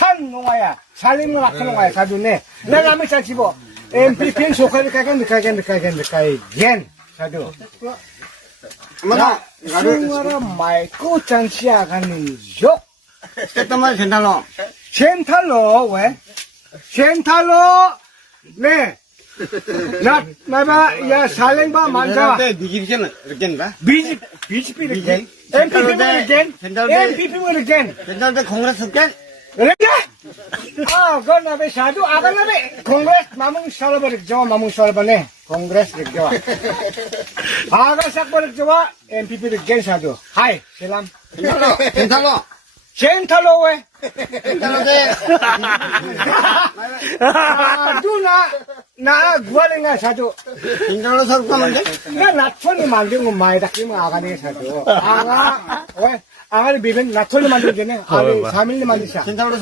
찬 농아야. 살림은 아큰 농아야. 사두네. 내가 하면 잘 집어. MPP는 소카를 겐. 사두. Mana? 생활아 마이크 잔치야 가는 족. Ketemu sendalo. 젠탈로, 왜? 젠탈로, 네. 나봐, 야, 살랭바, 만자. Nanti digigirkan regen ba? BGP again. MPP again. MPP again. Sendal de Kongres regen. 그러냐? 아, 그건 나베 사두, 아가 나베, 콩그레스 마뭉 살아버릭 좋아, 마뭉 살아버네. 콩그레스 릭 좋아. 아가 삭버릭 좋아, MPP again 사두. 하이, 실람. Sendalo. 젠탈로 왜? Sendalo de. 아, 나 구하는가 사두. Sendalo sarupkan aja. 나 나촌이 만든 건 많이 닦이면 아가네 사두. 아가, 왜? 아가를 밀면 나촌이 만들면 되네. 아가 3일에 만드자. Sendalo